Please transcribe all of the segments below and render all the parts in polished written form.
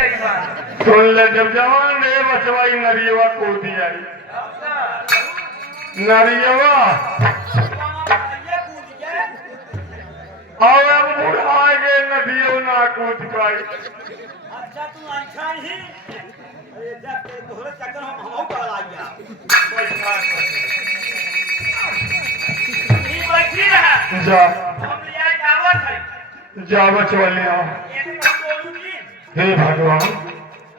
सुन ले जब जवान रे बचवाई नरियवा कूदी आई नरियवा और अब बुढ़ा गए नदियों ना कूद पाई। अच्छा तू अच्छा ही अरे जब के तोहरे चक्कर हम पगला गया ये बैठी है जा हम लिया दावत है जा बचवा ले आओ। एक तो बोलूंगी हे भगवान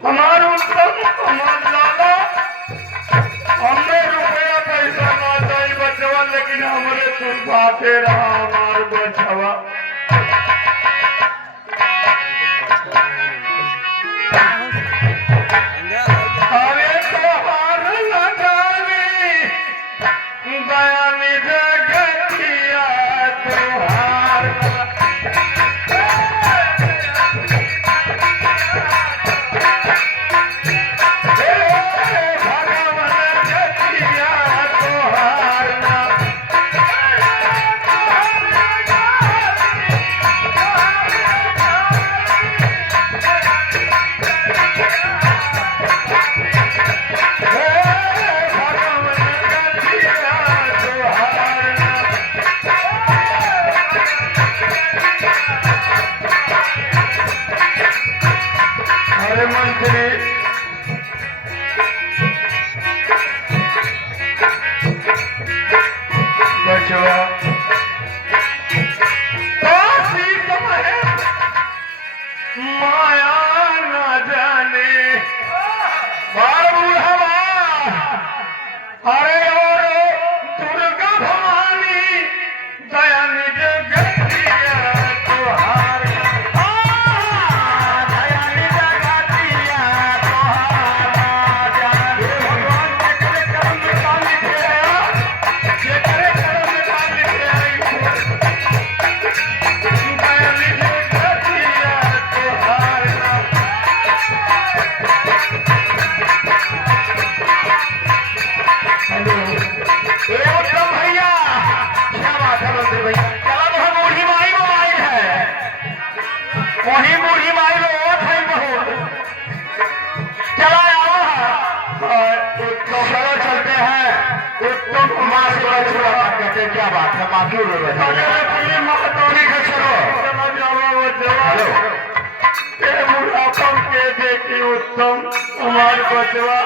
हमारे उत्तम हमार लाला हमने रुपया पैसा ना चाहिए बचवा लेकिन हमारे तुम बाते रहा हमार बचवा अरे तोहार लगावी दयानी जगतिया तोहार अरे मंत्री बचवा काशी समय माया न जाने बार बुढ़वा अरे और दुर्गा भवानी दया निज गतिया तुहार दया निज गतिया तुहार भगवान के कर्म का लिखे ये करे कर्म का लिखे दया निज गतिया तुहार हेलो ए उत्तम भैया क्या बात है मंत्री भैया चला तो बूढ़ी माई मोबाइल है वही बूढ़ी माई रोत है बहुत चला आओ उत्तम चलो चलते हैं उत्तम माँ से बचवा कहते हैं क्या बात है माँ क्यों रो रही है माँ तो नहीं चलो हेलो ए बुढ़ापन के देखी उत्तम हमारे बचवा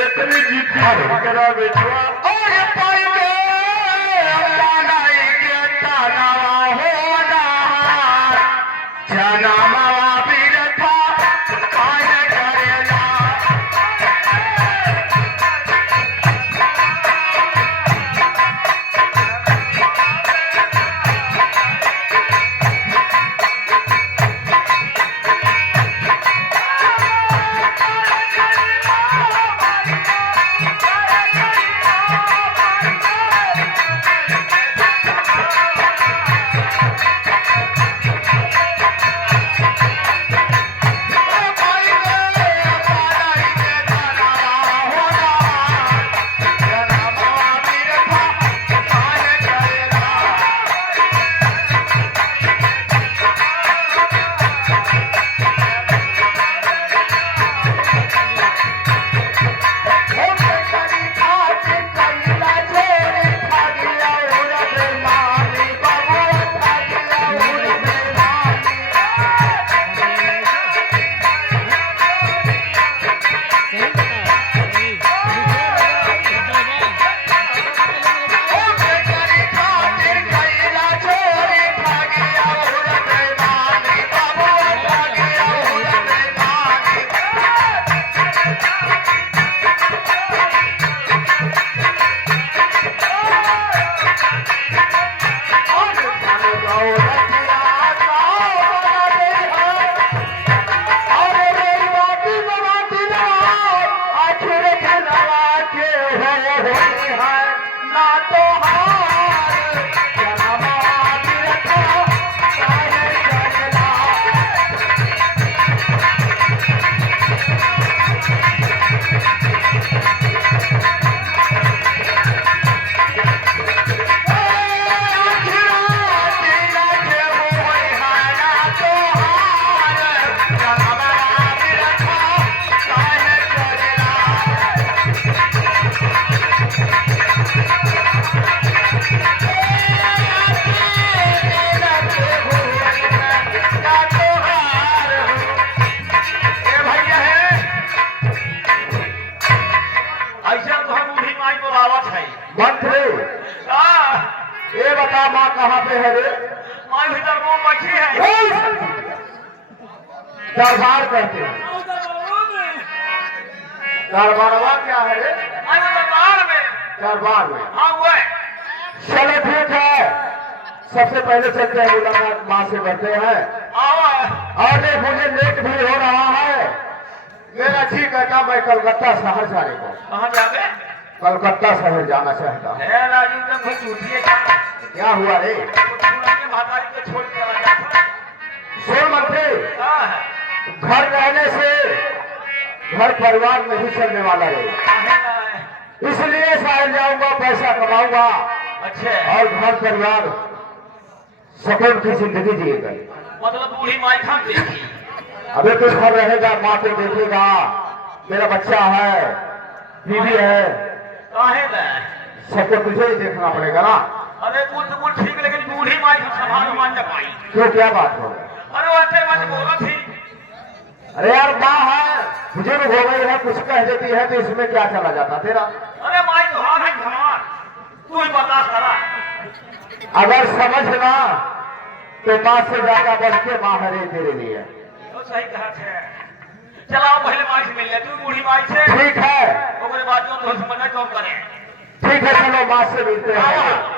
इतनी जीती करा बेचवा और पाई के बनाई के तानावा होना जनामा बिरथा आज करेला में है रे? माई भीतर वो बैठी है। दरबार कहते हैं। आओ दरबारों में। दरबारवा क्या है रे? माई दरबार में। दरबार में। हाँ वो है। चलो ठीक है, सबसे पहले चलते हैं, मुलाकात माँ से करते हैं। आओ। और देख मुझे लेट भी हो रहा है, मेरा जी कहता मैं कलकत्ता शहर जाने को। कहाँ जावे? कलकत्ता शहर जाना चाहता हूँ। है राजू तुम कुछ झूठी है क्या? क्या हुआ रे? पुराने महादारी को छोड़ के आ जाता। सुन मंत्री, हाँ है। घर रहने से घर परिवार नहीं चलने वाला रे, इसलिए शहर जाऊंगा, पैसा कमाऊंगा अच्छा। और घर परिवार सुकून की जिंदगी जिएगा। मतलब बूढ़ी माई खान देखी। अबे तू घर रहेगा, माँ को देखेगा, मेरा बच्चा है, बीवी है, काहे ना? सबको तुझे ही देखना पड़ेगा ना। अरे वो ठीक, लेकिन बूढ़ी माई को संभाल मान जा पाई। क्यों, क्या बात हो? अरे वैसे मत बोला थी। अरे यार माँ है, बुजुर्ग हो गई है, कुछ कह देती है तो इसमें क्या चला जाता तेरा? अरे माई तो हाँ है भगवान, तू ही बर्दाश्त करा। अगर समझना तो माँ से ज्यादा बढ़ के माँ है रे तेरे लिए। तो सही कहा थे। चलाओ पहले माई से मिल ले, तू बूढ़ी माई से। ठीक है, ओकरे बाद जो तो समझना कौन करे। ठीक है, चलो माँ से मिलते हैं।